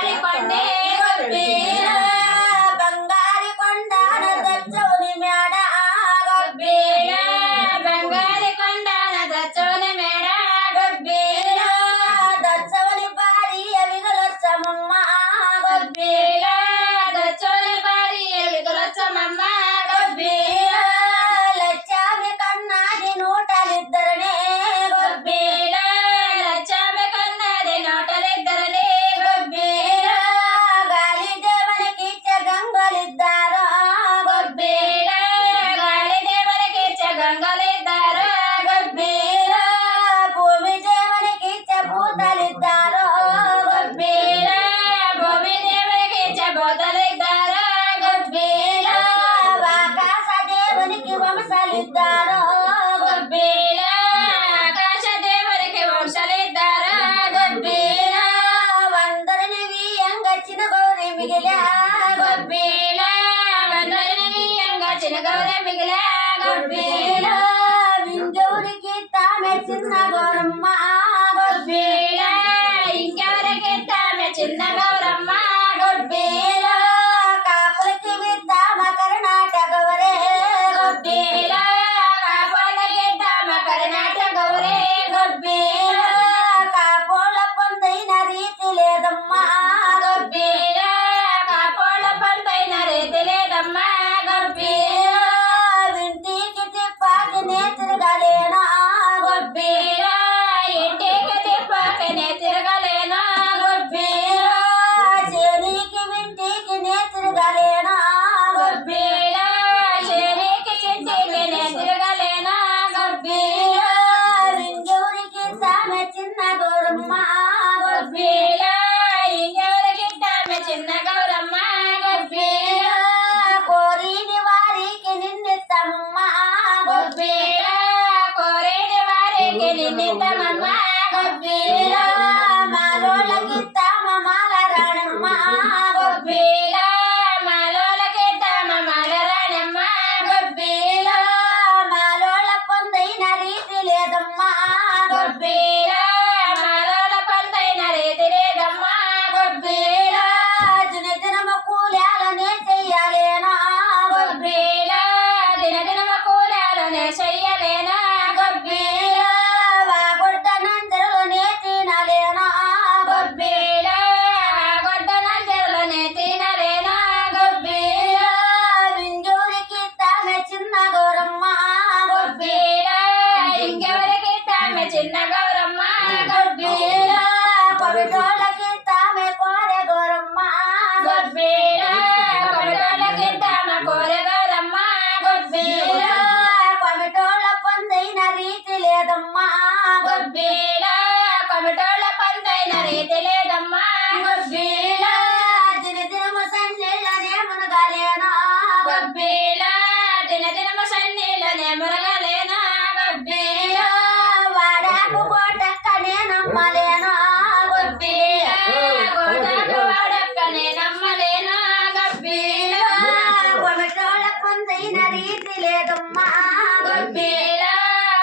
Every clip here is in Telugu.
బంగారి కొండే గొబ్బీల బంగారి కొండాన దచ్చోని మేడ గొబ్బీల బంగారి కొండాన దచ్చోని మేడ గొబ్బీల దచ్చోని బారి అవిగలొచ్చమమ్మ గొబ్బీల దచ్చోని బారి అవిగలొచ్చమమ్మ గొబ్బీల లచ్చామి కన్నాది నూటలిద్దరనే గొబ్బీల లచ్చామి కన్నాది నూటలిద్దరనే గొబ్బీల గాలి దేవునికి గంగలిద్దారు గొబ్బీల గాలి దేవునికి గంగలిద్దారు గొబ్బీల భూమి దేవునికి భూతలిద్దారు గొబ్బీల భూమి దేవునికి భూతలిద్దారు గొబ్బీల ఆకాశ దేవునికి వంశలిద్దారు గొబ్బీల ఆకాశ దేవునికి వంశలిద్దారు గొబ్బీల వందరిని వియంగా చిన్న గౌరి మిగిలా గొబ్బీల వందరిని వియంగా చిన్న గౌరి మిగిలా గొబ్బీల వింజూరికి తామె చిన్న గౌరమ్మ గొబ్బీల ఇంకెవరికి తామె చిన్న గౌరమ్మ గొబ్బీల కాపులకి విద్దామ కర్ణాటక గౌరే గొబ్బీల కాపులకి విద్దామ కర్ణాటక గౌరే గొబ్బీల కాపోళ్ళ పొందైన రీతి లేదమ్మా గొబ్బీల కాపోళ్ళ పొందైన రీతి లేదమ్మా గొబ్బీల ఇంటికి తిప్పాకి నే తిరగలేనా గొబ్బీల ఇంటికి తిప్పాకి నే తిరగలేనా గొబ్బీల చేనికి వింటికి నే తిరగలేనా గొబ్బీల చేనికి చింటికి నే తిరగలేనా గొబ్బీల ఇంకెవరికి తామె చిన్న గౌరమ్మ గొబ్బీల ఇంకెవరికి తామె చిన్న గౌరమ్మ గొబ్బీల కోరిని వారికి నిన్నిత్తమ్మ గొబ్బీల కోరిని వారికి నిన్నిత్తమమ్మ గొబ్బీల మాలోళ్ళకి తామ మాల రాణమ్మ గొబ్బీల మాలోళ్ళకి తామ మాల రాణమ్మ గొబ్బీల మాలోళ్ళ పొందైన రీతి లేదమ్మా గొబ్బీల మాలోళ్ళ పొందైన రీతి లేదమ్మా గొబ్బీల దినదినమ కూలాలనే చెయ్యాలేనా గొబ్బీల దినదినమ కూలాలనే చెయ్యలేనా గొబ్బీల వాగొడ్డనందరిలోనే తినలేనా గొబ్బీల వాగొడ్డనందరిలోనే తినలేనా గొబ్బీల వింజూరికి తామె చిన్న గౌరమ్మ గొబ్బీల ఇంకెవరికి తామె చిన్న గౌరమ్మ గొబ్బీల కొవిటోళ్ళకి తామె కోరె గౌరమ్మ గొబ్బీల కొవిటోళ్ళకి తామె కోరె గౌరమ్మ గొబ్బీల కొవిటోళ్ళ పొందైన రీతి లేదమ్మా గొబ్బీల కొవిటోళ్ళ పొందైన రీతి లేదమ్మా గొబ్బీల దినదినము సన్నీళ్ళనే మునగాలేనా గొబ్బీల దినదినము సన్నీళ్ళనే మునగాలేనా గొబ్బీల వాడాకు కోటక్కనే నమ్మలేనా గొబ్బీల కోటకు వాడక్కనే నమ్మలేనా గొబ్బీల కొమిటోళ్ళ పొందైన రీతి లేదమ్మా గొబ్బీల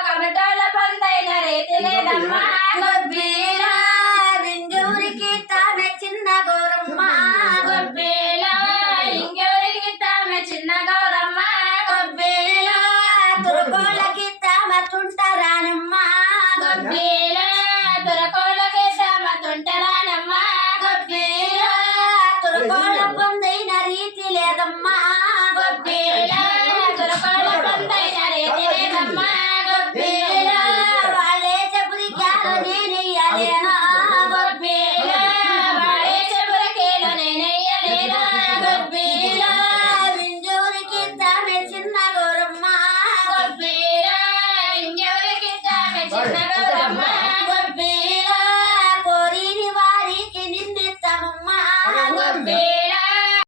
కొమిటోళ్ళ పొందైన రీతి లేదమ్మా గొబ్బీల వింజూరికి తామె చిన్న గౌరమ్మ గొబ్బీల ఇంకెవరికి తామె చిన్న గౌరమ్మ గొబ్బీల తురుకోళ్ళకి తామ తుంటరానమ్మ గొబ్బీల తురుకోళ్ళకి తామ తుంటరానమ్మ గొబ్బీల తురుకోళ్ళ పొందైన రీతి లేదమ్మా గొబ్బీల తురుకోళ్ళ పొందైన రీతి లేదమ్మా గొబ్బీల వాళ్ళే చెబురికాలో నేనెయ్యలేనా గొబ్బీల వాళ్ళే చెబురికేలో నేనెయ్యలేనా గొబ్బీల వింజూరికి తామె చిన్న గౌరమ్మ గొబ్బీల ఇంకెవరికి తామె చిన్న గౌరమ్మ గొబ్బీల